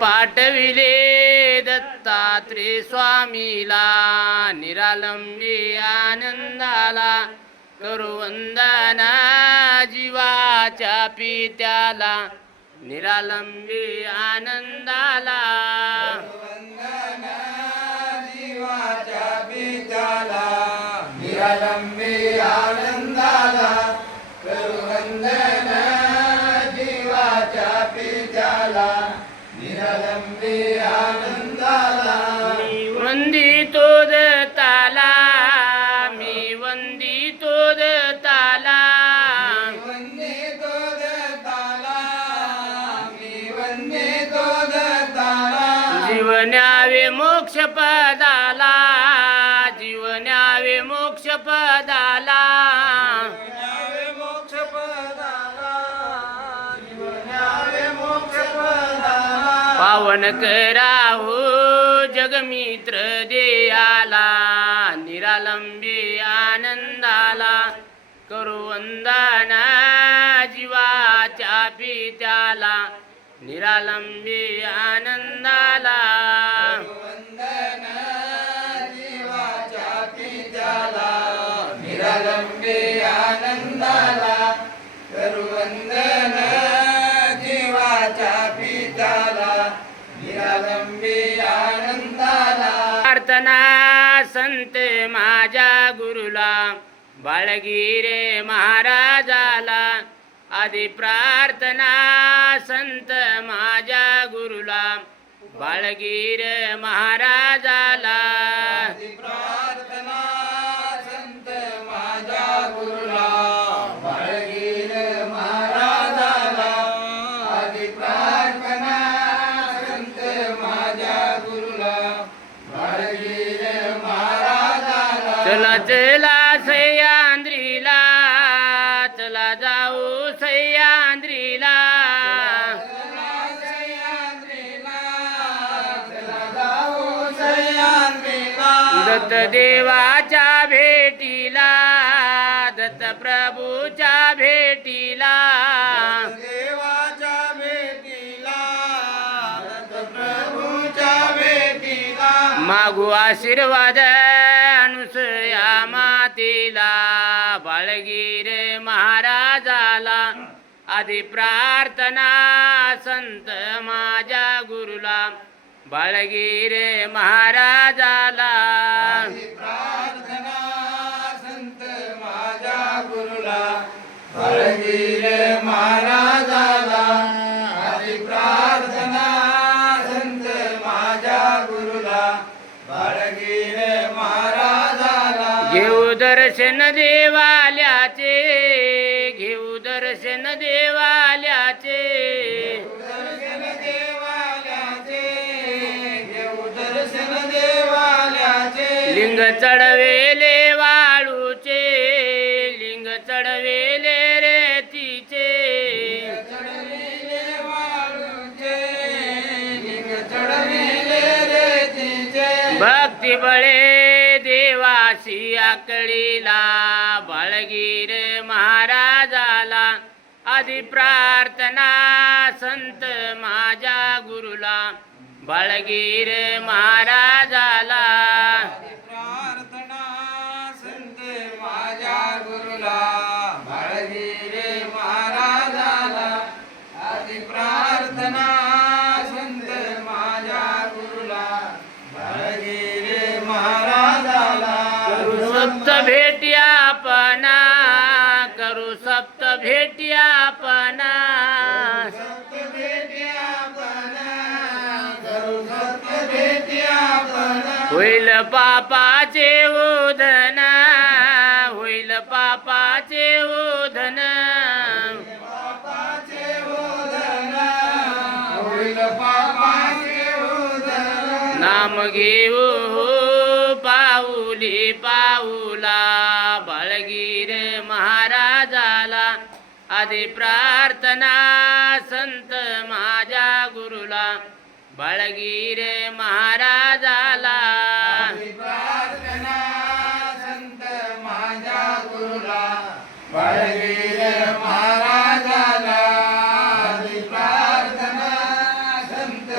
पाठविले दत्तात्रेय स्वामीला, निरालंबी आनंदाला करू वंदना जीवाच्या पित्याला, निरालंबी आनंदाला वंदना जीवाच्या पित्याला, निरालंबी आनंदाला करू वंदना जीवाच्या पित्याला, निरालंबी आनंदाला. मी वंदितो दत्ताला, मी वंदितो दत्ताला, वंदितो दत्ताला, मी वंदितो दत्ताला. जीवनावे मोक्षपदाला, जीवनावे मोक्षपदाला, जीवनावे मोक्षपदाला, जीवनावे मोक्षपदाला. पावन कराहो जगमित्र देयाला, निरालंबी आनंदाला करू वंदना जीवाच्या पित्याला, निरालंबी आनंदाला. वंदना जीवाच्या पित्याला, निरालंबी आनंदाला करू वंदना जीवाच्या पित्याला, निरालंबी आनंदाला. प्रार्थना संत माझ्या गुरुला, बाळगिरे महाराजाला, आधी प्रार्थना संत माझ्या गुरुला, बाळगीर महाराजाला, प्रार्थना संत माझ्या गुरुला, बाळगीर महाराजाला. आदी प्रार्थना संत माझ्या गुरुला, बाळगीर महाराजाला. चला चला सह्याद्रीला, चला जाऊ सह्याद्रीला, दत्त देवाच्या भेटीला, दत्त प्रभूच्या भेटीला, देवाच्या भेटीला, प्रभूच्या भेटीला. मागू आशीर्वाद अनुसया मातेला, बाळगीर महाराजाला, आधी प्रार्थना संत माझ्या गुरुला, बाळगीर महाराजाला. प्रार्थना संत माझ्या गुरुला, बाळगीर महाराजाला. आदी प्रार्थना संत माझ्या गुरुला, बाळगीर महाराजाला. घेऊ दर्शन देवाल्याचे, घेऊ दर्शन देवाल्याचे, दर्शन देवाल्याचे, घेऊ दर्शन देवाल्याचे. लिंग चढवेले वाळूचे, लिंग चढवेले रेतीचे, चढविले वाळूचे, लिंग चढविले रेतीचे. भक्ती बळे देवाशी आकळीला, बाळगीर महाराजाला, आधी प्रार्थना संत माझ्या गुरुला, बाळगीर महाराजाला. प्रार्थना संत माझ्या गुरुला, बाळगीर महाराजाला. आदी प्रार्थना संत माझ्या गुरुला, बाळगीर महाराजाला. करू सप्त भेटी आपणा, करू सप्त भेटी आपणा, सप्त भेटी आपण, करू सप्त भेटी आपण. होईल पापाचे ओधन, होईल पापाचे ओधन, पापाचे ओधन, होईल पापाचे ओधन. नाम घेऊ पाऊली पाऊला, बाळगीर महाराजाला, आधी प्रार्थना संत माझ्या गुरुला, बाळगीर महाराजाला. प्रार्थना संत माझ्या गुरुला, बाळगीर महाराजाला. प्रार्थना संत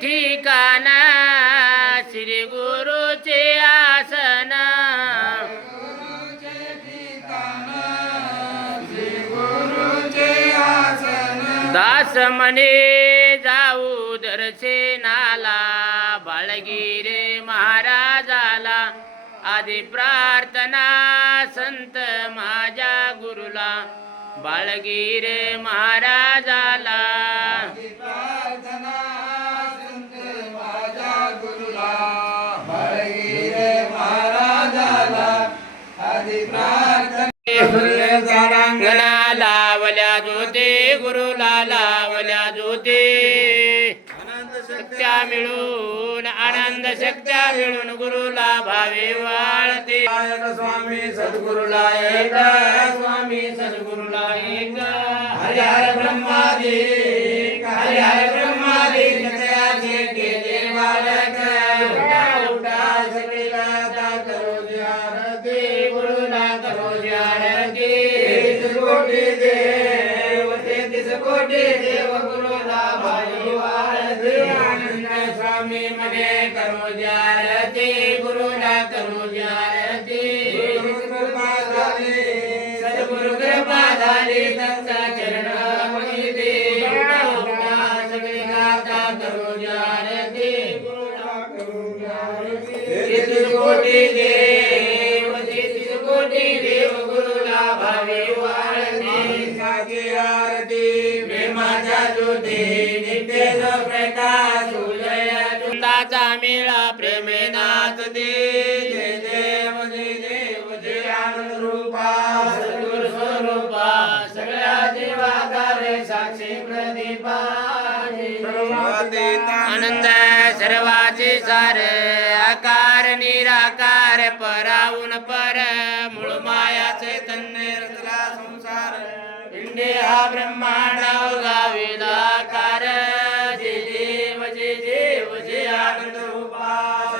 ठिकाण श्री गुरुचे आसन गुरुचे ठिकाण श्री गुरुचे आसन दास म्हणे जाऊ दर्शनाला बाळगिरे महाराजाला आधी प्रार्थना संत माझ्या गुरुला बाळगिरे महाराजाला प्रार्थना संत माझ्या गुरुला बाळगिरे महाराजाला आधी प्रार्थना सूर्यतारांगणा लावल्या ज्योती गुरुला लावल्या ज्योती शक्त्या मिळून आनंद शक्त्या मिळून गुरुला भावे वाळते स्वामी सद्गुरुला एक स्वामी सद्गुरुला एक हरि हर ब्रह्मादी हरि हर ब्रह्मादी जगयाचे केले बालक उठा सगळी गाथा करो जी आरती गुरुला करो आरती तेहतीस कोटी देव तेहतीस कोटी देव गुरुला भाई वाळते आनंद स्वामी मध्ये करो जी आरती गुरुला करो आरती कृपा झाली सद्गुरु कृपा झाली त्यांचा चरण पडिते सगळी गाथा करो आरती तेहतीस कोटी देव तेहतीस कोटी देव गुरुला भावे वाळते साची आरती प्रेमाच्या ज्योती नित्य जो प्रकाश उदय वृंदाचा मेळा प्रेमे नाचते जय देव जय देव जय आनंद रूपा सद्गुरु स्वरूपा सगळ्या जीवाकारे साक्षी प्रदीपा आनंद सर्वाचे सार आकार निराकार पराऊन पर मूळ माया चैतन्य रचला संसार पिंडे हा ब्रह्मांड गाविलाकार जय देव जय देव जय आनंद रूपा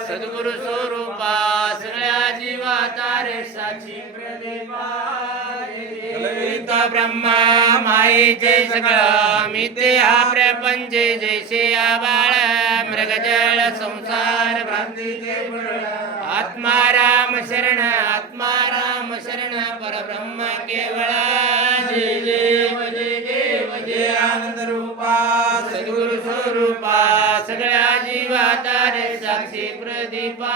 सद्गुरु स्वरूपा सगळ्या जीवातारे साक्षी प्रदीपा ब्रह्मा मायेचे सगळं मी ते हा प्रपंच जैसे आबाळ मृगजळ संसार भ्रांतीचे आत्माराम शरण परब्रह्म केवळ जय देव जय देव जय आनंद रूपा सद्गुरु स्वरूपा सगळ्या जीवातारे साक्षी प्रदीपा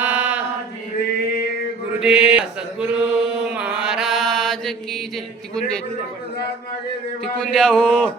गुरुदेव सद्गुरु महाराज की जय तिकून द्या हो